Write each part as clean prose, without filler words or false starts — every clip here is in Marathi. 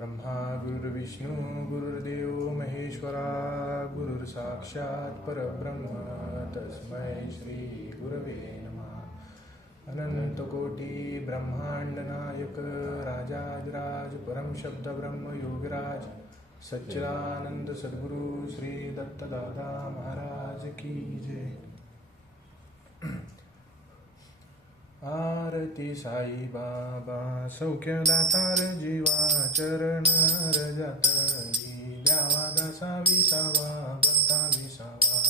गुरुर्ब्रह्मा गुरुर्विष्णू गुरुर्देव महेश्वरा गुरुर्साक्षात् परब्रह्म तस्मै श्री गुरवे नमः। अनंतकोटी ब्रह्मांड नायक राजाधिराज परम शब्द ब्रह्म योगराज सच्चिदानंद सद्गुरु श्री दत्तदादा महाराज की जय। आरती साई बाबा सौख्यदातार जीवा चरण रजतली द्यावा दासा विसावा भक्ता विसावा।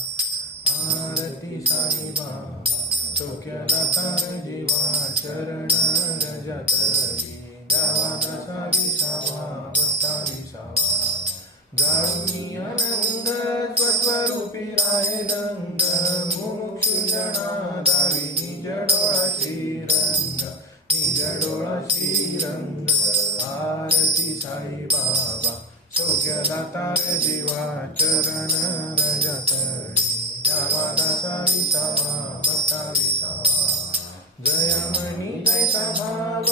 आरती साई बाबा सौख्यदातार जीवा चरण रजतली द्यावा दासा विसावा भक्ता विसावा। जाणूनी अनंत स्वस्वरूपी राहे रंग मुमुक्षुजना दावी निज डोळा श्रीरंग निज डोळा श्रीरंग। आरती साई बाबा सौख्यदातार जीवा चरण रजतली द्यावा दासा विसावा भक्ता विसावा। जयमणी तैसा भाव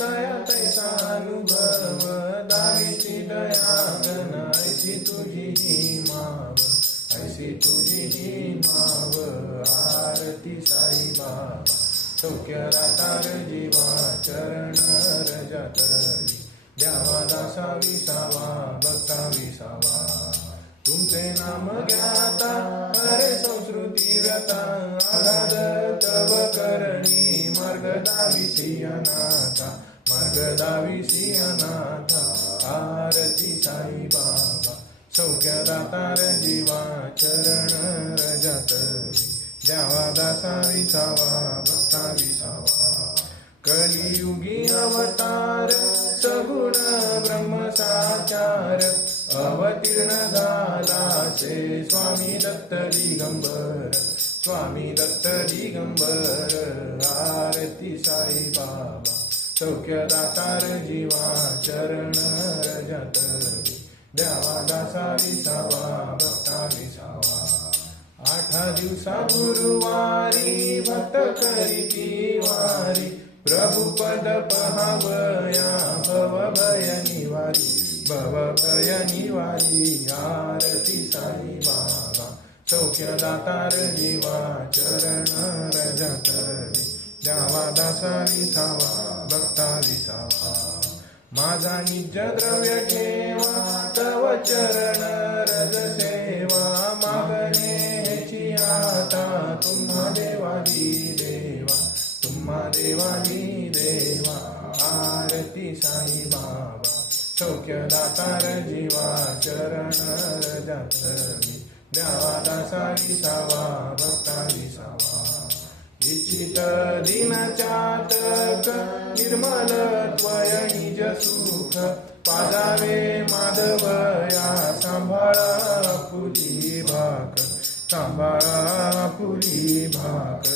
तया तैसा अनुभव दावीसी दयागन ऐसी तुझी ही माव ऐसी तुझी ही माव। आरती साई बाबा सौख्यदातार जीवा चरण रजतली द्यावा दासा विसावा भक्ता विसावा। तुमचे नाम ज्ञाता हरे संस्कृती व्यता आराध तव करणी मार्ग दाविसी अनाथा मार्ग दाविसी अनाथा। आरती साई बाबा सौख्यदातार जीवा चरण रजतली द्यावा दासा विसावा भक्ता विसावा। कलियुगी अवतार सगुण ब्रह्म साचार अवतीर्ण झाला से स्वामी दत्त दिगंबर स्वामी दत्त दिगंबर। आरती साई बाबा सौख्यदातार जीवा चरण रजतली द्यावा दासा विसावा भक्ता विसावा। आठा दिवसा गुरुवारी भक्त करीती वारी प्रभु पद पहावया भव भय निवारी भव भय निवारी। आरती साई बाबा सौख्यदातार जीवा चरण रजतली द्यावा दासा विसावा भक्ता विसावा। माझा निज द्रव्य ठेवा तव चरण रज सेवा मागणे ह्याची आता तुम्हा देवादी देवा तुम्हा देवादी देवा। आरती साई बाबा सौख्यदातार जीवा चरण रजतली द्यावा दासा विसावा भक्ता विसावा। इच्छित दिनचातक निर्मल त्वय निज सुख पादावे माधवया सांभाळा फुली भाक सांभाळा फुली भाक।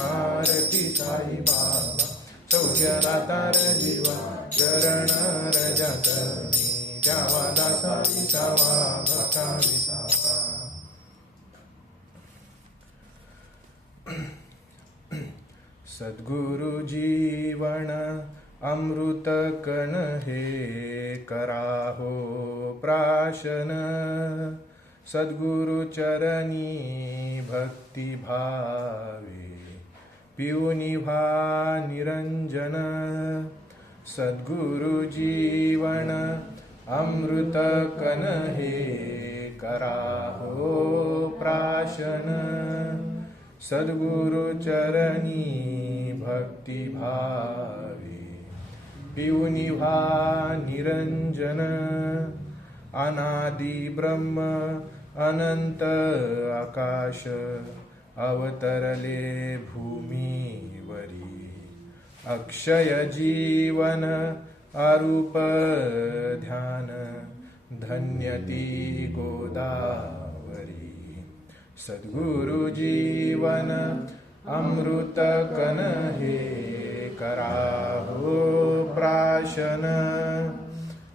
आरती साई बाबा सौख्यदातार जीवा चरण रजतली द्यावा दासा विसावा भक्ता विसावा। सद्गुरु जीवन अमृत कण हे कराहो प्राशन सद्गुरु चरणी भक्ती भावे पिऊनी भा निरंजन। सद्गुरु जीवन अमृत कण हे कराहो प्राशन सद्गुरु चरणी भक्ती भावे पिऊनी भा निरंजन। अनादि ब्रह्म अनंत आकाश अवतरले भूमीवरी अक्षय जीवन अरूप ध्यान धन्यती गोदावरी। सद्गुरु जीवन अमृत कण हे कराहो प्राशन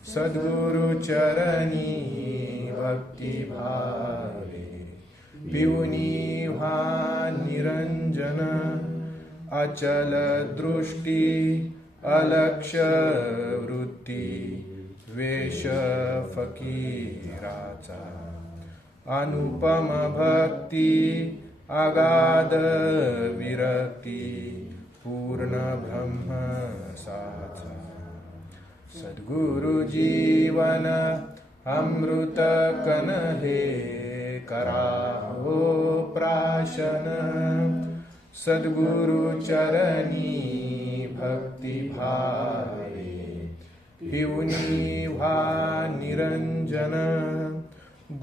सद्गुरु चरणी भक्ती भावे पिऊनी भा निरंजन। अचल दृष्टी अलक्ष वृत्ती वेश फकीराचा अनुपम भक्ती अगाध विरक्ती पूर्ण ब्रह्म साचा सद्गुरु जीवन अमृत कन हे करा हो प्राशन सद्गुरु चरणी भक्ती भावे पिऊनी व्हा निरंजन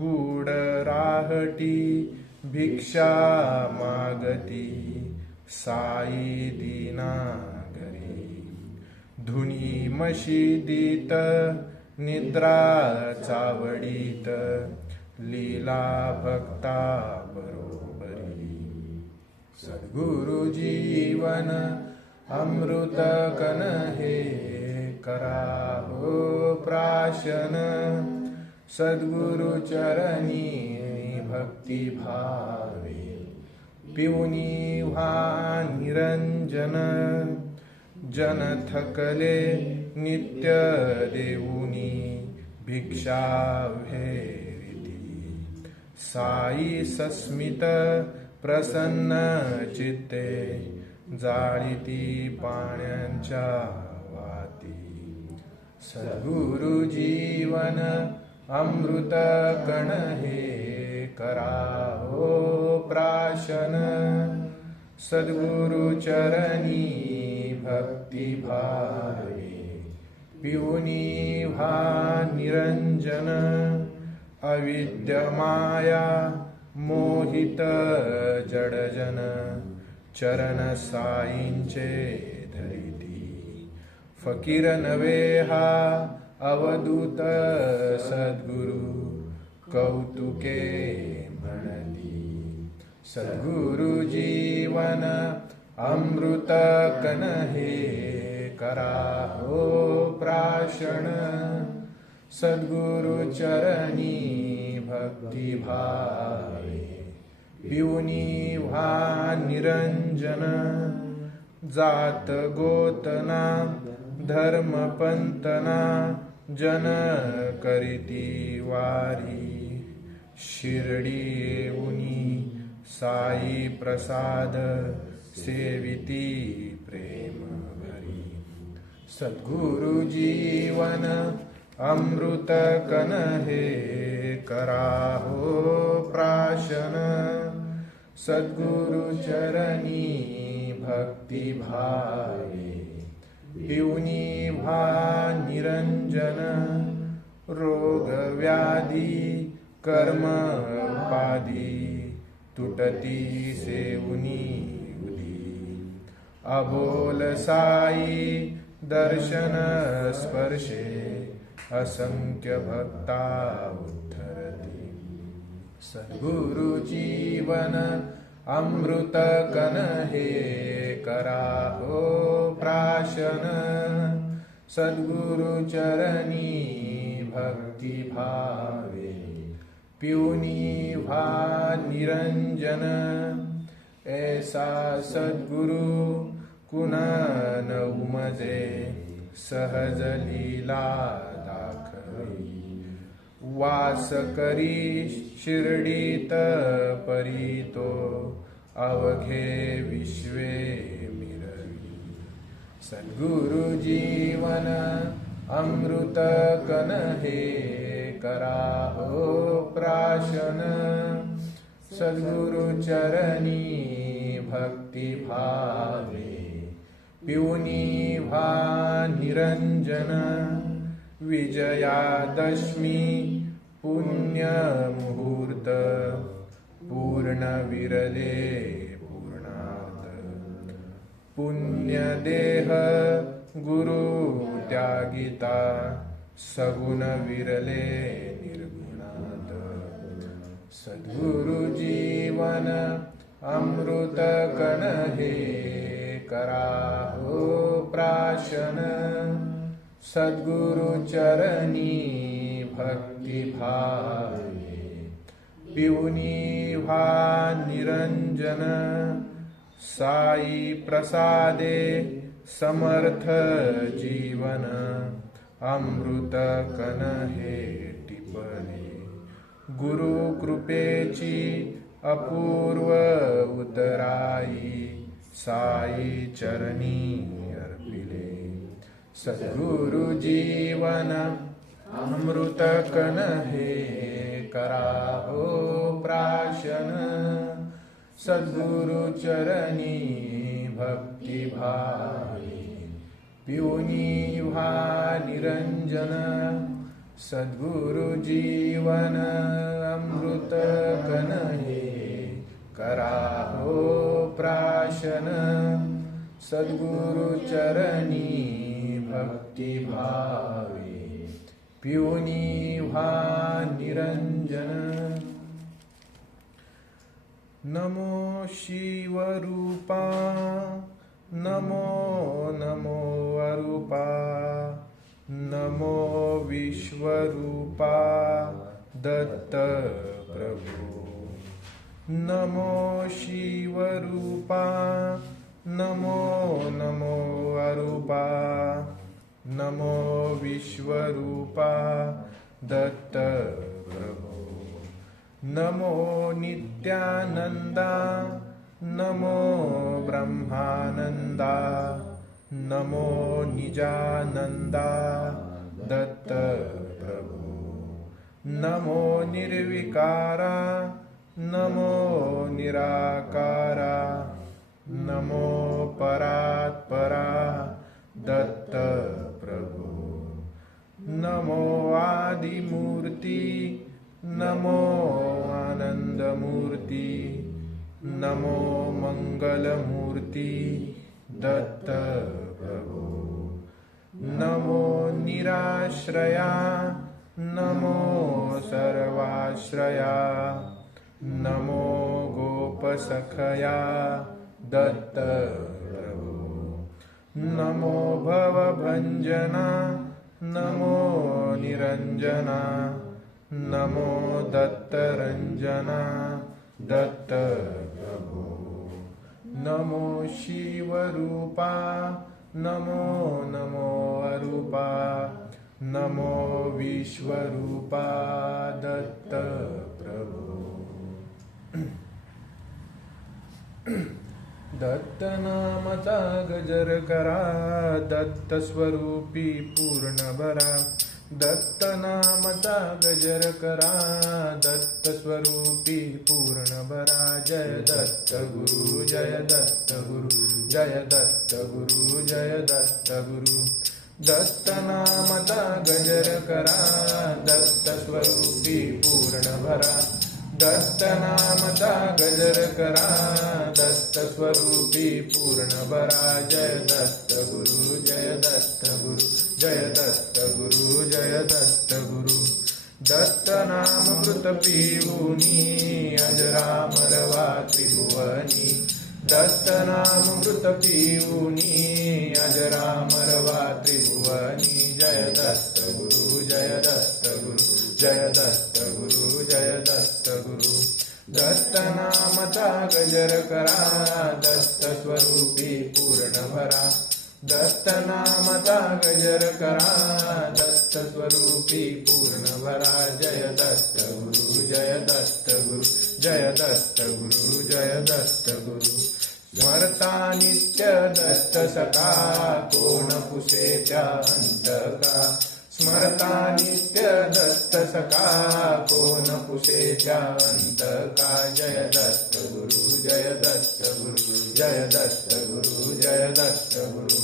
गूढ राहटी भिक्षा मागती साई दीनागरी धुनी मशिदीत निद्रा चावडीत लीला भक्ता बरोबरी सद्गुरु जीवन अमृत कन हे करा हो प्राशन सद्गुरु चरणी भक्ती भावे पिऊनी व्हा निरंजन जन थकले नित्य देऊनी भिक्षा भेरिती साई सस्मित प्रसन्न चित्ते जाळीती पाण्यांच्या वाती सद्गुरु जीवन अमृत कण हे करा हो प्राशन सद्गुरु चरणी भक्ती भावे पिऊनी व्हा निरंजन अविद्य माया मोहित जडजन चरण साईंचे धरिती फकीर नवे हा अवधूत सद्गुरु कौतुके म्हणती सद्गुरु जीवन अमृत कन हे करा हो प्राशन सद्गुरु चरणी भक्ती भावे पिऊनी व्हा निरंजन जात गोतना धर्म पंतना जन करीती वारी शिर्डी येऊनी साई प्रसाद सेविती प्रेम भरी सद्गुरु जीवन अमृत कन हे करा हो प्राशन सद्गुरु चरणी भक्ती भावे पिऊनी व्हा निरंजन रोग व्याधी कर्म उपाधी तुटती सेवुनी उदी अबोल साई दर्शन स्पर्शे असंख्य भक्ता उद्धरती सद्गुरु जीवन अमृत कन हे करा हो प्राशन सद्गुरु चरणी भक्ती भावे पिऊनी व्हा निरंजन ऐसा सद्गुरु कुणा न उमजे सहज लीला दाखवी वास करी शिर्डीत परीतो अवघे विश्वे मिरवी सद्गुरु जीवन अमृत कन हे करा हो प्राशन सद्गुरु चरणी भक्ती भावे पिऊनी व्हा निरंजन विजयादशमी पुण्य मुहूर्त पूर्ण विरले पूर्णार्थ पुण्य देह गुरु त्यागिता सगुण विरले निर्गुणात सद्गुरु जीवन अमृत कण हे करा हो प्राशन सद्गुरु चरणी भक्ती भावे पिऊनी व्हा निरंजन साई प्रसादे समर्थ जीवन अमृत कण हे टिपले. गुरु कृपेची अपूर्व उतराई, साई चरणी अर्पिले. सद्गुरु जीवन अमृत कण हे कराहो प्राशन. सद्गुरु चरणी भक्ती भावी, पिऊनी व्हा निरंजन. सद्गुरु जीवन अमृत कण हे कराहो प्राशन. सद्गुरु चरणी भक्ती भावी, पिऊनी व्हा निरंजन. नमो शिवरूपा, नमो नमो अरूपा. नमो विश्वरूपा दत्त प्रभु. नमो शिवरूपा, नमो नमो अरूपा. नमो विश्वरूपा दत्त प्रभु. नमो नित्यानंदा, नमो ब्रह्मानंदा. नमो निजानंदा दत्त प्रभु. नमो निर्विकारा, नमो निराकारा. नमो परात्परा दत्त प्रभु. नमो आदिमूर्ती, नमो आनंदमूर्ती. नमो मंगलमूर्ती दत्त प्रभु. नमो निराश्रया, नमो सर्वाश्रया. नमो गोपसखया दत्त प्रभु. नमो भवभञ्जना, नमो निरञ्जना. नमो दत्तरञ्जना दत्त प्रभु. नमो शिवरूपा, नमो नमो अरूपा. नमो विश्वरूपा दत्त प्रभु. दत्त नामाचा गजर करा, दत्त स्वरूपी पूर्ण भरा. दत्त नामाचा गजर करा, दत्त स्वरूपी पूर्ण भरा. जय दत्त गुरु, जय दत्त गुरु, जय दत्त गुरु, जय दत्त गुरु. दत्त नामाचा गजर करा, दत्त स्वरूपी पूर्ण भरा. दत्त नामाचा गजर करा, दत्त स्वरूपी पूर्ण भरा. जय दत्त गुरु, जय दत्त गुरु, जय दत्त गुरु, जय दत्त गुरु. दत्त नामृत पिऊनी, अजरामर वा त्रिभुवनी. दत्त नामृत पिऊनी, अजरामर वा त्रिभुवनी. जय दत्त गुरु, जय दत्त गुरु, जय दत्त गुरु, जय दत्त गुरु. दत्त नामाचा गजर करा, दत्त स्वरूपी पूर्ण भरा. दत्त नामाचा गजर करा, दत्त स्वरूपी पूर्ण भरा. जय दत्त गुरु, जय दत्त गुरु, जय दत्त गुरु, जय दत्त गुरु. स्मरता नित्य दत्त सखा, कोण पुसेच्या अंतका. स्मरता नित्य दत्त सखा, कोण पुसेच्या अंतका. जय दत्त गुरु, जय दत्त गुरु, जय दत्त गुरु, जय दत्त गुरु.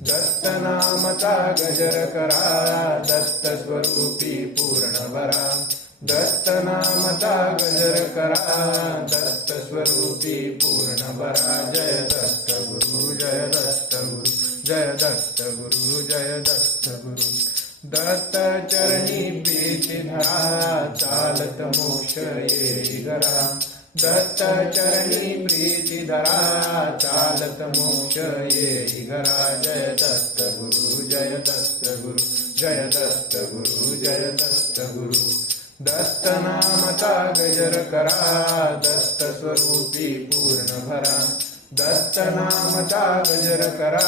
दत्त नामाचा गजर करा, दत्त स्वरूपी पूर्ण भरा. दत्त नामाचा गजर करा, दत्त स्वरूपी पूर्ण भरा. जय दत्त गुरु, जय दत्त गुरु, जय दत्त गुरु, जय दत्त गुरु. दत्त चरणी प्रीती धरा, चालत मोक्ष येई घरा. दत्त चरणी प्रीती धरा, चालत मोक्ष येई घरा. जय दत्त गुरु, जय दत्त गुरु, जय दत्त गुरु, जय दत्त गुरु. दत्त नामाचा गजर करा, दत्त स्वरूपी पूर्ण भरा. दत्त नामचा गजर करा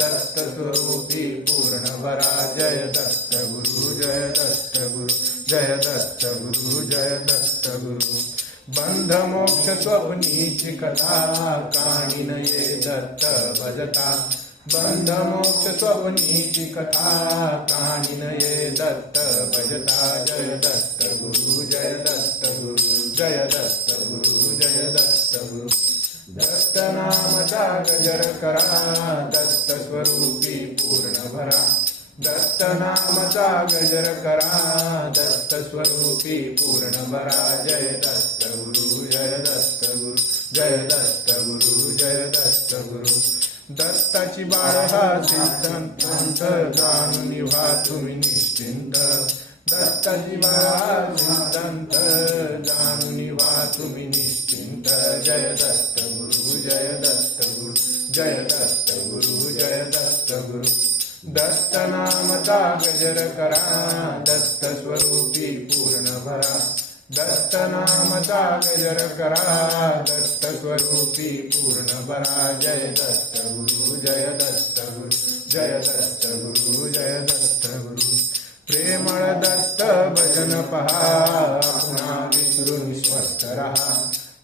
दत्त स्वरूपी पूर्ण भरा जय दत्त गुरु जय दत्त गुरु जय दत्त गुरु जय दत्त गुरु बंध मोक्ष स्वप्नीची कथा काणी नये दत्त भजता बंध मोक्ष स्वप्नीची कथा काणी नये दत्त भजता जय दत्त गुरु जय दत्त गुरु जय दत्त गुरु जय दत्त गुरु दत्त नामचा गजर करा दत्त स्वरूपी पूर्ण भरा दत्त नामचा गजर करा दत्त स्वरूपी पूर्ण भरा जय दत्त गुरु जय दत्त गुरु जय दत्त गुरु जय दत्त गुरु दत्ताची बाळ हा सिद्धांत जाणून व्हा तुम्ही निश्चिंत दत्ताची बाळ हा सिद्धांत जाणून व्हा तुम्ही निश्चिंत जय दत्त गुरु जय दत्त गुरु जय दत्त गुरु जय दत्त गुरु दत्त नामचा गजर करा दत्त स्वरूपी पूर्ण भरा दत्त नामचा गजर करा दत्त स्वरूपी पूर्ण भरा जय दत्त गुरु जय दत्त गुरु जय दत्त गुरु जय दत्त गुरु प्रेमळ दत्त भजन पहा पुन्हा विसरून स्वस्थ रहा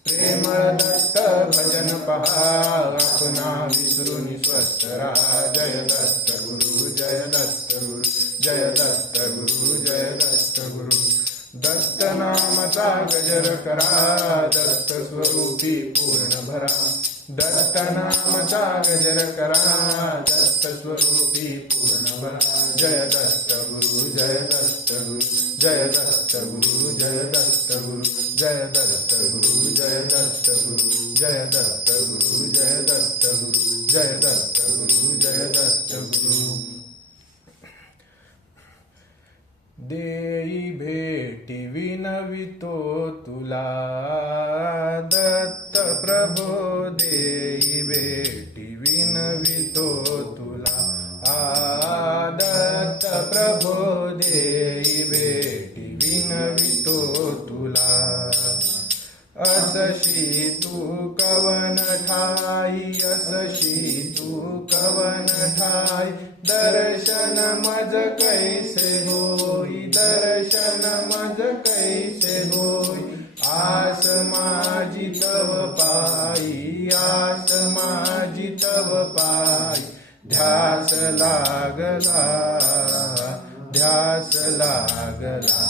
प्रेमळ दत्त भजन पहा पुन्हा विसरून स्वस्थ रहा जय दत्त गुरु जय दत्त गुरु जय दत्त गुरु जय दत्त गुरु दत्त नामचा गजर करा दत्त स्वरूपी पूर्ण भरा दत्त नामचा गजर करा दत्त स्वरूपी पूर्ण भरा जय दत्त गुरु जय दत्त गुरु जय दत्त गुरु जय दत्त गुरु जय दत्त गुरु जय दत्त गुरु जय दत्त गुरु जय दत्त गुरु जय दत्त गुरु जय दत्त गुरु देई भेटी विनवितो तुला दत्त प्रभो देई भेटी विनवितो तुला दत्त प्रभो देई भेटी विनवितो तुला असशी तू कवन ठाई असशी तू कवन ठाई दर्शन मज कैसे होई दर्शन मज कैसे होई आस माझी तव पाई आस माझी तव पाई ध्यास लागला ध्यास लागला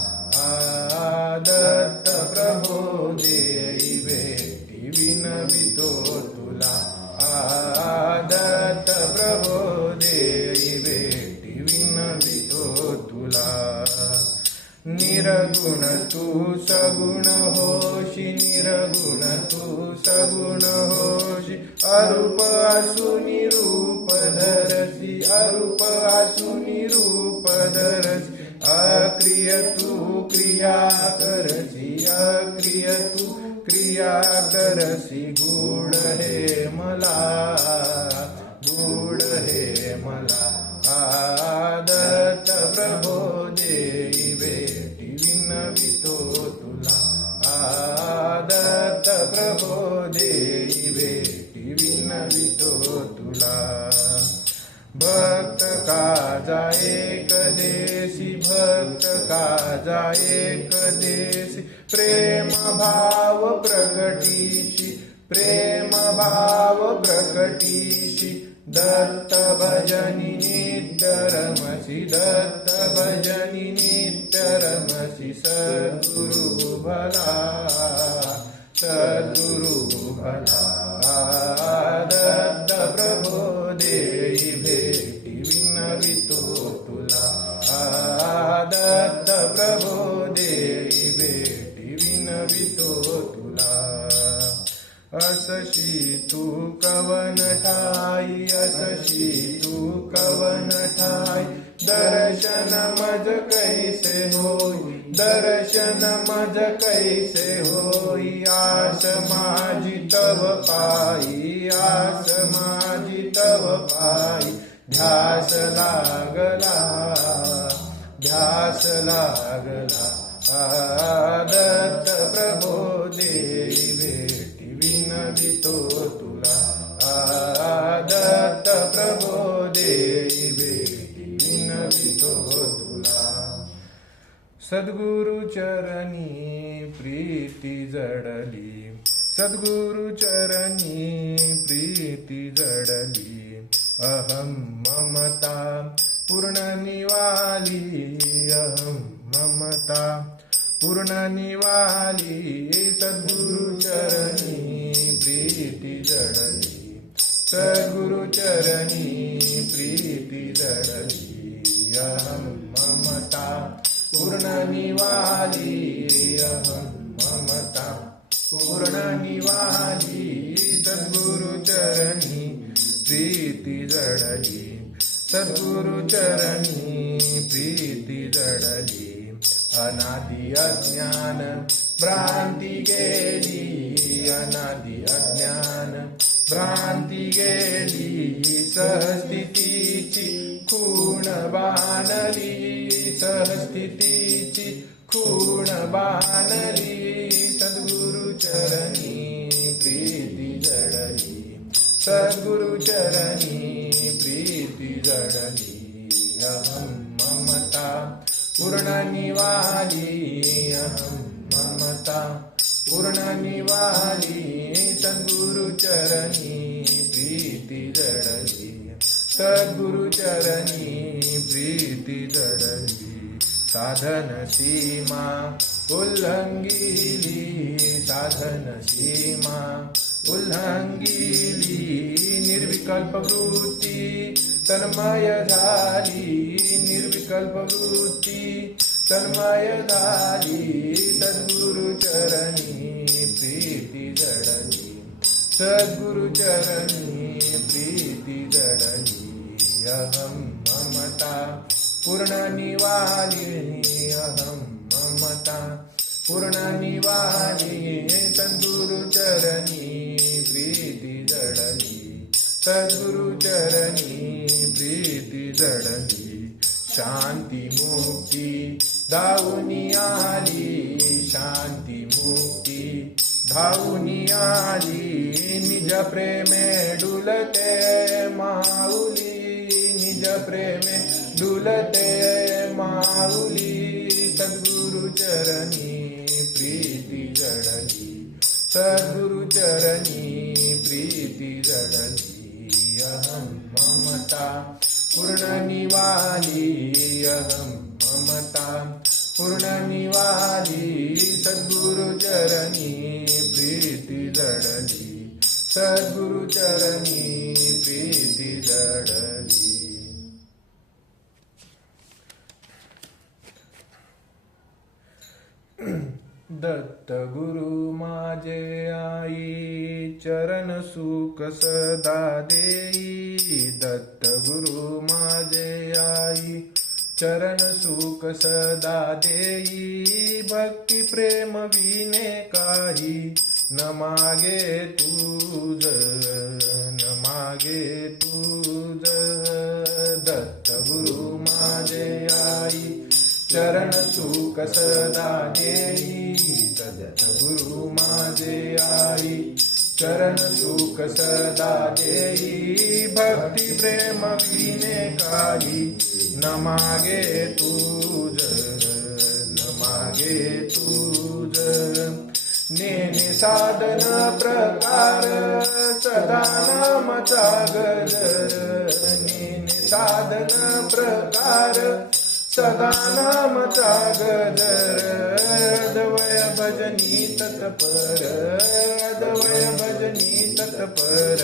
दत्त प्रभो देई भेटी विनवितो तुला दत्त प्रभो देई भेटी विनवितो तुला निरगुण तू सगुण होशी निरगुण तू सगुण होशी अरूप असुनी रूप धरसी अरूप असुनी रूप धरसी अक्रिय तू क्रिया करसी अक्रिय तू क्रिया करसी गूढ हे मला गूढ हे मला दत्त प्रभो देई भेटी विनवितो तुला दत्त प्रभो देई भेटी विनवितो तुला भक्त का जाए कदेसी भक्त का जाए कदेसी प्रेम भाव प्रकटीशी प्रेम भाव प्रकटीशी दत्त भजनी नित्य रमसी दत्त भजनी नित्य रमसी सद्गुरु भला सद्गुरु भला दत्त प्रभो देई भेटी विनवितो तुला दत्त प्रभो देई भेटी विनवितो तुला असशी तू कवन ठाई असशी तू कवन ठाई दर्शन मज कैसे होई दर्शन मज कैसे होई आस माझी तव पाई आस माझी तव पाई ध्यास लागला ध्यास लागला दत्त प्रभो देई भेटी विनवितो तुला दत्त प्रभो देई भेटी विनवितो तुला. सद्गुरु चरणी प्रीती जडली, सद्गुरु चरणी प्रीती जडली. अहं ममता पूर्ण निवाली, अहं ममता पूर्ण निवाली. सद्गुरु चरणी प्रीती जडली, सद्गुरु चरणी प्रीती जडली. अहं ममता पूर्ण निवाली, अहं ममता पूर्ण निवाली. सद्गुरु चरणी प्रीती जडली, सद्गुरु चरणी प्रीती जडली. अनादि अज्ञान भ्रांती गेली, अनादि अज्ञान भ्रांती गेली. सहस्थितीची खूण बाणली, सहस्थितीची खूण बाणली. सद्गुरु चरणी प्रीती जडली, सद्गुरु चरणी प्रीती जडली. अहं ममता पूर्ण निवाली, अहं ममता पूर्ण निवाली. सद्गुरु चरणी प्रीती जडली, सद्गुरु चरणी प्रीती जडली. साधन सीमा उल्लंघिली, साधन सीमा उल्लंघिली. निर्विकल्प वृत्ती तन्मय झाली, निर्विकल्प वृत्ती तन्मय झाली. सद्गुरु चरणी प्रीती जडली, सद्गुरु चरणी प्रीती जडली. अहं ममता पूर्ण निवाली, अहं ममता पूर्ण निवाली. सद्गुरु चरणी प्रीती जडली, सद्गुरु चरणी प्रीती जडली. शांती मुक्ती धावूनी आली, शांती मुक्ती धावूनी आली. निज प्रेमे डुलते माऊली, निज प्रेमे डुलते माऊली. सद्गुरु चरणी प्रीती जडली, सद्गुरु चरणी प्रीती जडली. अहं ममता पूर्ण निवाली, अहं ममता पूर्ण निवाली. सद्गुरु चरणी प्रीती जडली, सद्गुरु चरणी प्रीती जडली. दत्त गुरु माझे आई चरण सुख सदा देई. दत्त गुरु माझे आई चरण सुख सदा देई. भक्ती प्रेम विने काही न मागे तुझ, न मागे तुझ. दत्त गुरु माझे आई चरण सुख सदा देई. दत्त गुरु माझे आई चरण सुख सदा देई. भक्ती प्रेम विने काही न मागे तुझ, न मागे तुझ. नेने साधन प्रकार सदा नामचा गजर. नेने साधन प्रकार सदा नामचा गजर. अद्वय भजनी तत्पर, अद्वय भजनी तत्पर.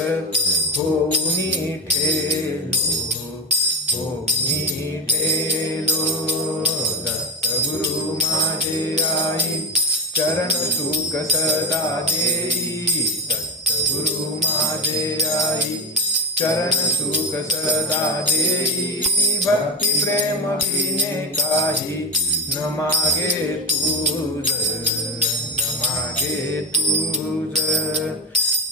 होऊनी ठेलो, होऊनी ठेलो. दत्त गुरु माझे आई चरण सुख सदा देई. दत्त गुरु माझे आई चरण सुख सदा देई. भक्ती प्रेम विने काही न मागे तुझ, न मागे तुझ.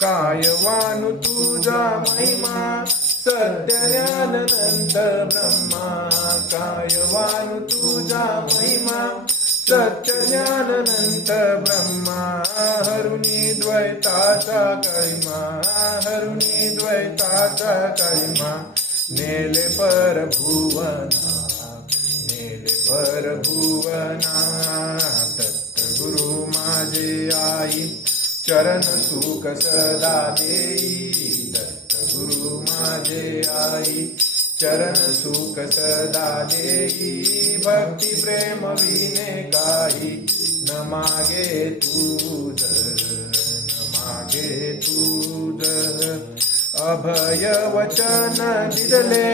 कायवानु तुझा महिमा सत्य ज्ञाननंत ब्रह्मा. कायवानु तुझा महिमा सत्य ज्ञान अनंत ब्रह्मा हरुणी द्वैताचा काळीमा हरुणी द्वैताचा काळीमा नेले परभुवना नेले परभुवना दत्त गुरु माझे आई चरण सुख सदा देई दत्त गुरु माझे आई चरण सुख सदा देई भक्ती प्रेम विने काही न मागे तुझ न मागे तुझ अभय वचन दिले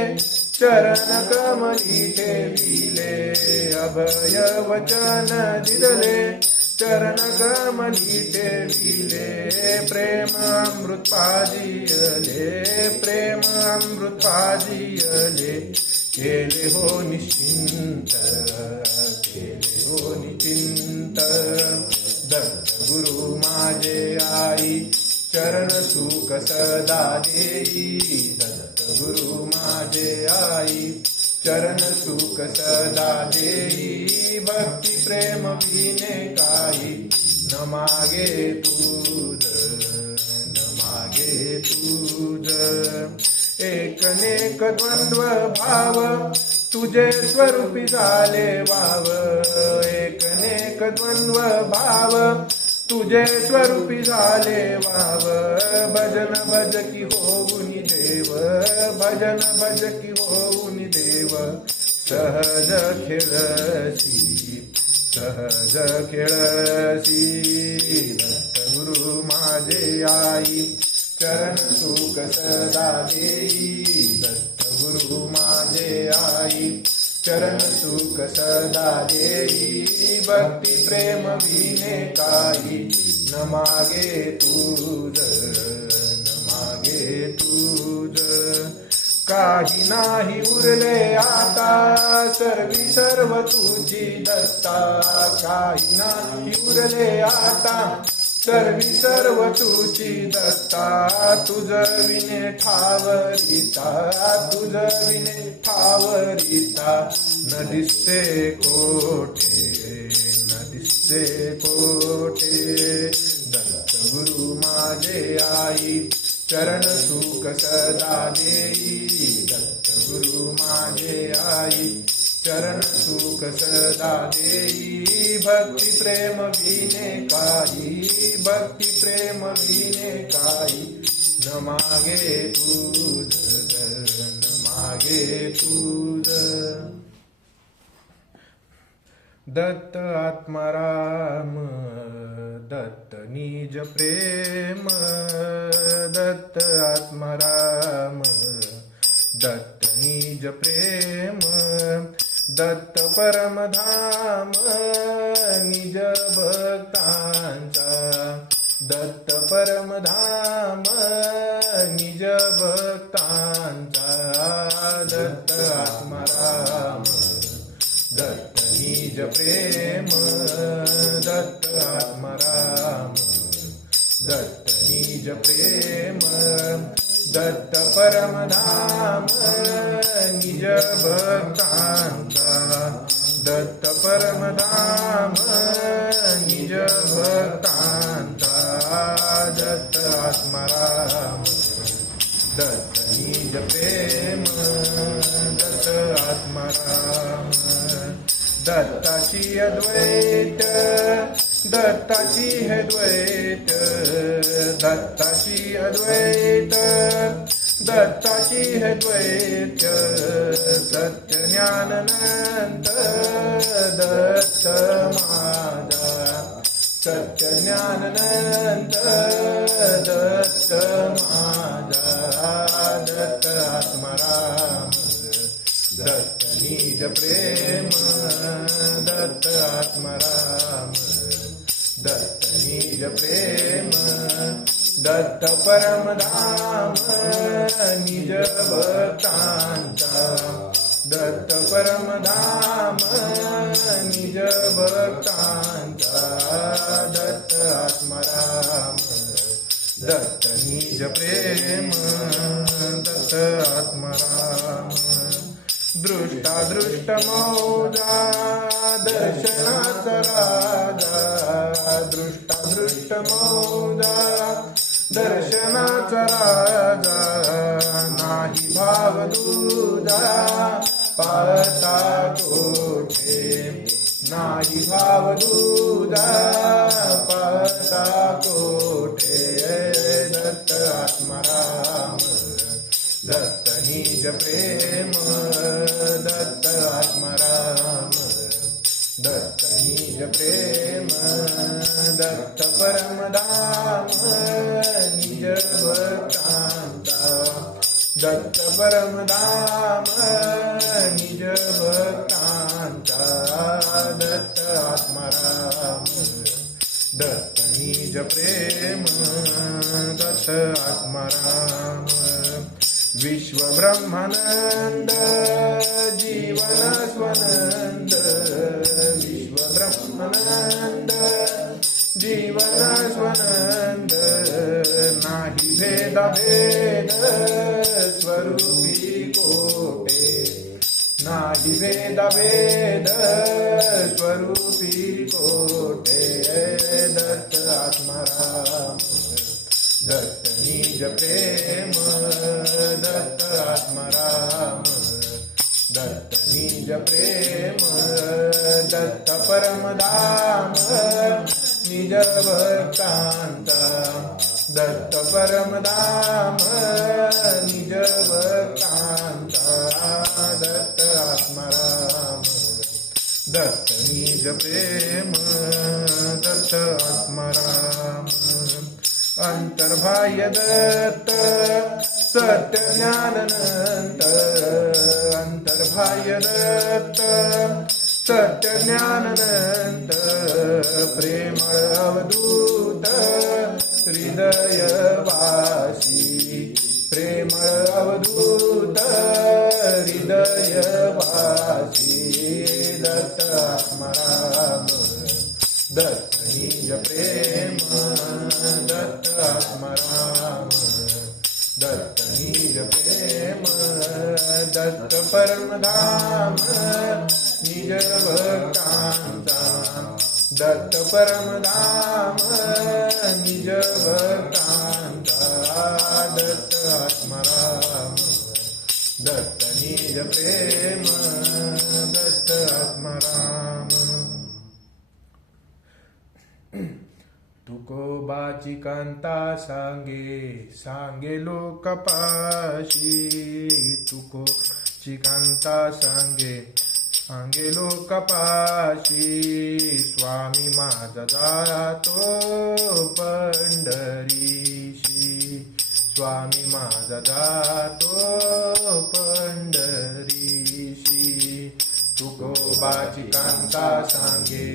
चरण कमली ठेविले अभय वचन दिले चरण कमली ठेविले प्रेम अमृत पाजियले प्रेम अमृत पाजियले केले हो निश्चिंत केले हो निश्चिंत दत्त गुरु माझे आई चरण सुख सदा देई दत्त गुरु माझे आई चरण सुख सदा देई भक्ती प्रेम विने काही न मागे तुझ न मागे तुझ एकनेक द्वंद्व भाव तुझे स्वरूपी झाले वाव एकनेक द्वंद्व भाव तुझे स्वरूपी झाले वाव भजन भज की होऊनी देव भजन भज की होऊनी देव सहज खेळसी सहज खेळसी दत्त गुरु माझे आई चरण सुख सदा देई दत्त गुरु माझे आई चरण सुख सदा देई भक्ती प्रेम विने काही न मागे तुझ न मागे तुझ काही नाही उरले आता सर्व तुझी दत्ता काही नाही उरले आता सर्व तुझी दत्ता तुझ विने ठावरिता तुझ विने ठावरिता न दिसते कोठे न दिसते कोठे दत्त गुरु माझे आई चरण सुख सदा देई दत्त गुरु माझे आई चरण सुख सदा देई भक्ती प्रेम विने काही भक्ती प्रेम विने काही न मागे तुझ न मागे तुझ दत्त आत्माराम दत्त निज प्रेम दत्त आत्माराम दत्त निज प्रेम दत्त परमधाम निज भक्तांचा दत्त परमधाम निज भक्तांचा दत्त आत्माराम दत्त निज प्रेम दत्त आत्माराम दत्त निज प्रेम दत्त परमधाम निज भक्तांचा दत्त परमधाम निज भक्तांचा दत्त आत्माराम दत्त निज प्रेम दत्त आत्माराम दत्ताची अद्वैत दत्ताची है द्वैत दत्ताची अद्वैत दत्ताची है द्वैत सत्य ज्ञान अनंत दत्त माझा सत्य ज्ञान अनंत दत्त माझा दत्त आत्माराम दत्त निज प्रेम दत्त आत्माराम दत्त निज प्रेम दत्त परमधाम निज भक्तांचा दत्त परमधाम निज भक्तांचा दत्त आत्माराम दत्त निज प्रेम दत्त आत्माराम दृष्टा दृष्ट मौजा दर्शनात दर्शनाचा राजा दृष्टमौजा दर्शनाचा राजा नाही भाव दूजा पाहता कोठे नाही भाव दूजा पाहता कोठे दत्त आत्माराम दत्त निज प्रेम दत्त आत्माराम दत्त निज प्रेम दत्त परमधाम निज भक्तांता दत्त परमधाम निज भक्तांता दत्त आत्माराम दत्त निज प्रेम दत्त आत्माराम विश्व ब्रह्मानंद जीवन स्वनंद विश्व ब्रह्मानंद जीवन स्वनंद नाही भेद भेद स्वरूपी कोटे नाही भेद भेद स्वरूपी कोटे दत्त आत्माराम दत्त निज प्रेम दत्त आत्माराम दत्त निज प्रेम दत्त परमधाम निज भक्तांता दत्त परमधाम निज भक्तांता दत्त आत्माराम दत्त निज प्रेम दत्त आत्माराम अंतर्बाह्य दत्त सत्य ज्ञाननंत अंतर्बाह्य दत्त सत्य ज्ञाननंत प्रेमळ अवधूत हृदयवासी प्रेमळ अवधूत हृदयवासी दत्त आत्माराम दत्त निज प्रेम दत्त आत्माराम दत्त निज प्रेम दत्त परमधाम निज भक्तांचा दत्त परमधाम निज भक्तांचा दत्त आत्माराम दत्त निज प्रेम दत्त आत्माराम तुकोबाची कांता सांगे लोकपाशी तुकोची कांता सांगे लोकपाशी स्वामी माझा जातो पंढरीशी स्वामी माझा जातो पंढरीशी तुकोबाची कांता सांगे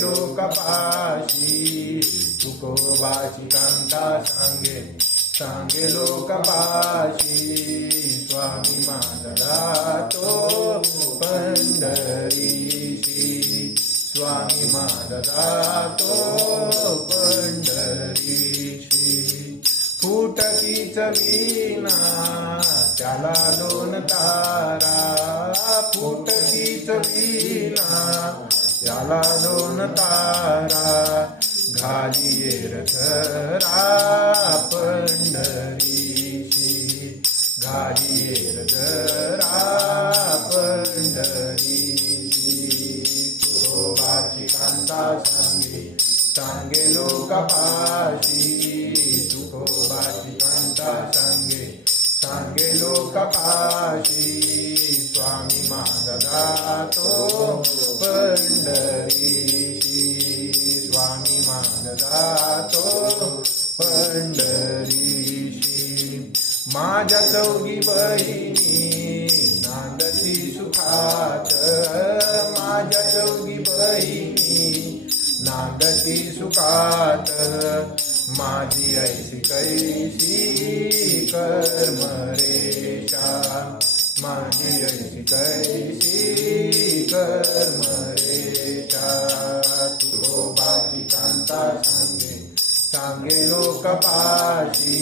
लोकपाशी तुकोबाची कांता सांगे लोकपाशी स्वामी माझा जातो पंढरीशी स्वामी माझा जातो पंढरीशी फुटकीच वीणा त्याला दोन तारा फुटकीच वीणा त्याला दोन तारा घालिये रथरा पंढरीशी घालिये रथरा पंढरीशी तुकोबाची कांता सांगे लोकपाशी तुकोबाची कांता सांगे लोकपाशी स्वामी माझा जातो पंढरीशी स्वामी माझा जातो पंढरीशी माझ्या चौघी बहिणी नांदती सुखात माझ्या चौघी बहिणी नांदती सुखात माझी ऐसी कैसी कर्म रेषा माझी ऐसी कैसी कर्म रेषा तुकोबाची कांता सांगे लोकपाशी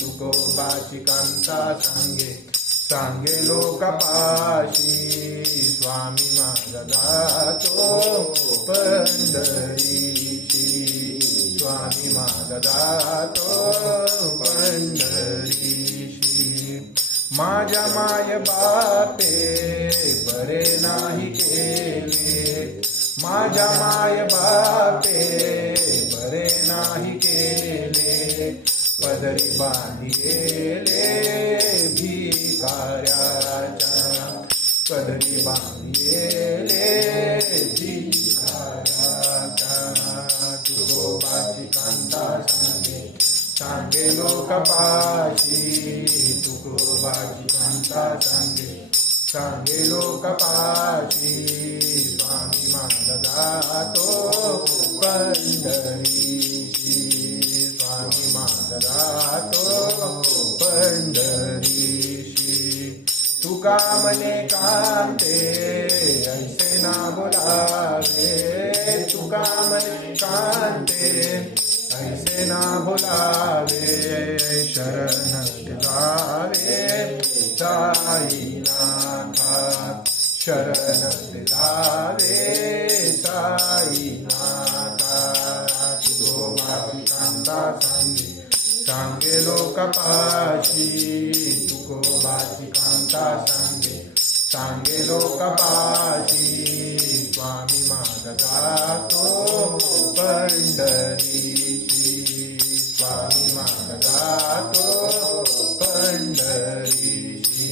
तुकोबाची कांता सांगे लोकपाशी स्वामी माझा जातो पंढरीची, स्वामी माझा जातो पंढरीची. माझ्या माय बापे बरे नाही केले, माझ्या माय बापे बरे नाही केले, पदरी बांधिले भिकाऱ्याच्या, पदरी बांधिले भिकाऱ्याच्या. तुकोबाची कांता सांगे, सांगे लोकपाशी, तुकोबाची कांता सांगे, सांगे लोकपाशी. स्वामी माझा जातो पंढरीची, स्वामी माझा जातो पंढरीची. तुका मने कांते ऐसे ना बोलावे, तुका मने कांते ऐसे ना बोलावे, शरण दिलावे साईनाथा, शरण दिलावे साईनाथा. तुकोबाची कांता सांगे, सांगे लोकपाशी, तुकोबाची कांता सांगे, सांगे लोकपाशी. स्वामी माझा जातो पंढरीची, स्वामी माझा जातो पंढरीची.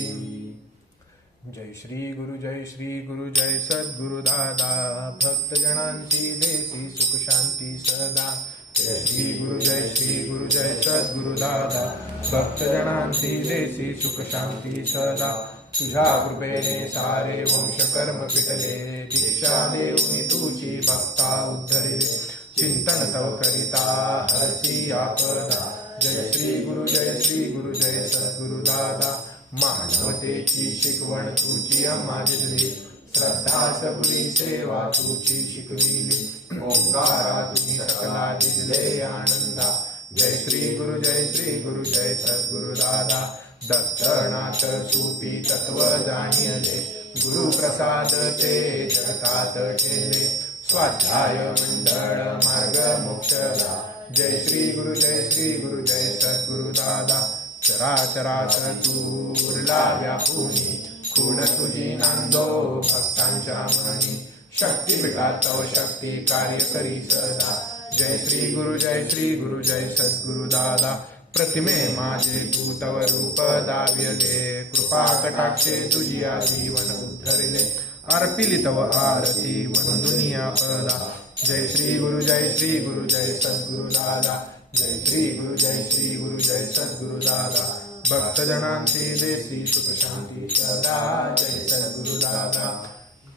जय श्री गुरु, जय श्री गुरु, जय सद्गुरु दादा, भक्तजनांची देसी सुख शांती सदा. जय श्री गुरु, जय श्री गुरु, जय सद्गुरु दादा, भक्तजनांची देसी सुख शांती सदा. तुझ्या कृपेने सारे वंश कर्म पिटले, दीक्षा देऊनी तुझी भक्ता उद्धरिले, चिंतन तव करिता हरसी आपदा. जय श्री गुरु, जय श्री गुरु, जय सद्गुरु दादा, मानवतेची शिकवण तुझी आम्हा दिली, श्रद्धा सबुरी सेवा तुझी शिकविली, ओंकारा तुम्ही सकला दिले आनंदा. जय श्री गुरु, जय श्री गुरु, जय सद्गुरु दादा, दत्तनाथ सूपी तत्व जाणिले, गुरु प्रसाद ते जगतात ठेले, स्वाध्याय मंडळ मार्ग मोक्षदा. जय श्री गुरु, जय श्री गुरु, जय सद्गुरु दादा, चराचराच दूरला व्यापुनी, खूण तुझी नांदो भक्तांच्या मनी, शक्तिपीठात तव शक्ती कार्य करी सदा. जय श्री गुरु, जय श्री गुरु, जय सद्गुरु दादा, प्रतिमे माझे तू तव रूप दाविले, कृपा कटाक्षे तुझी जीवन उद्धरिले, अर्पिली तव आरती वंदुनिया पदा. जय श्री गुरु, जय श्री गुरु, जय सद्गुरु दादा, जय श्री गुरु, जय श्री गुरु, जय सद्गुरु दादा, भक्तजनांची देसी सुख शांती सदा. जय सद्गुरु दादा.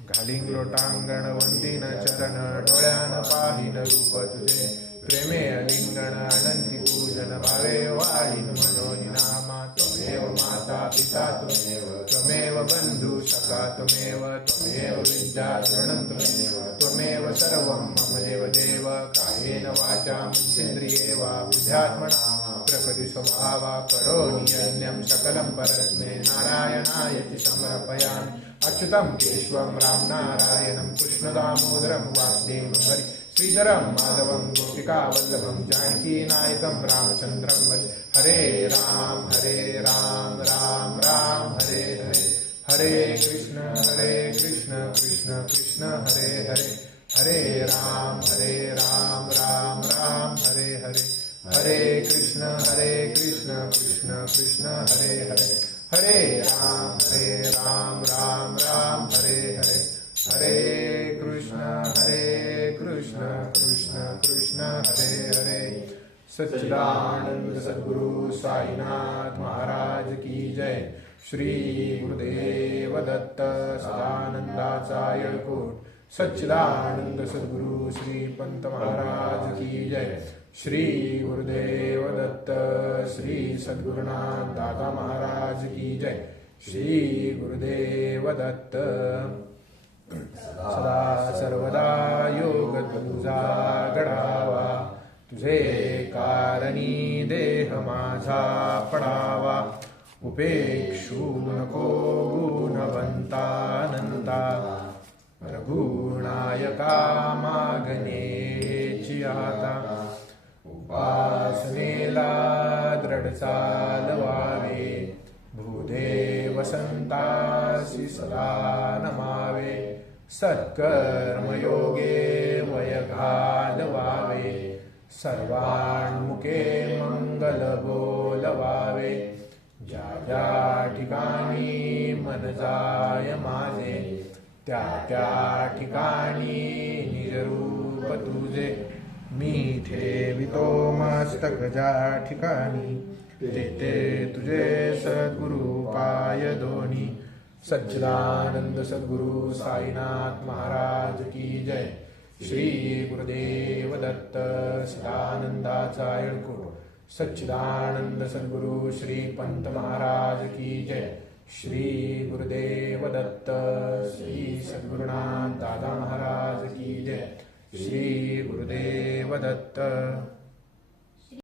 घालिंग लोटांगण वंदीन चरण, डोळ्यान पाहिन रूप तुझे, प्रेमे अलिंगण अनंती पूजन, भावे वाळीन मनोनी नामा. त्वमेव माता पिता त्वमेव, त्वमेव बंधु सखा त्वमेव, त्वमेव विद्या तृणं त्वमेव, त्वमेव सर्वं मम देव देव. कायेन वाचा मनसेन्द्रिये वा बुद्ध्यात्मना प्रकृति स्वभावा, करोमि यज्ञं सकलं परस्मै नारायणायति समर्पयामि. अच्युतं केशवं राम नारायणं कृष्ण दामोदरं वासुदेवं हरि, श्रीधरं माधवं गोपिकावल्लभं जानकीनायकं रामचन्द्रं वन्दे. हरे राम राम राम हरे हरे, हरे कृष्ण कृष्ण कृष्ण हरे हरे, हरे राम राम राम हरे हरे, हरे कृष्ण कृष्ण कृष्ण हरे हरे, हरे राम राम हरे हरे, हरे कृष्ण कृष्ण कृष्ण हरे हरे. सच्चिदानंद सद्गुरु साईनाथ महाराज की जय. श्री गुरुदेव दत्त सदानंदाचा येळकोट. सच्चिदानंद सद्गुरु श्री पंत महाराज की जय. श्री गुरुदेव दत्त श्री सद्गुरुनाथ दादा महाराज की जय. श्री गुरुदेव दत्त. सदा सर्वदा योग तुझा घडावा, तुझे कारणी देह माझा पडावा. उपेक्षू नको गुणवंतानंदा, पूर्णाय कामागनेची आता उपासनेला दृढ चालवावे भूदेव संतासी सदा नमावे सत्कर्मयोगे वय घालवावे सर्वान्मुखे मंगल बोलवावे ज्या ज्या ठिकाणी मन जाय माझे त्या त्या ठिकाणी निज रूप तुझे मी ठेवितो मस्तक ज्या ठिकाणी तेथे तुझे सद्गुरु पाय दोन्ही सच्चिदानंद सद्गुरु साईनाथ महाराज की जय श्री गुरुदेव दत्त सदानंदाचा येळकोट सच्चिदानंद सद्गुरु श्री पंत महाराज की जय श्री गुरुदेव दत्त श्री सद्गुरुनाथ दादा महाराज की जय श्री गुरुदेव दत्त।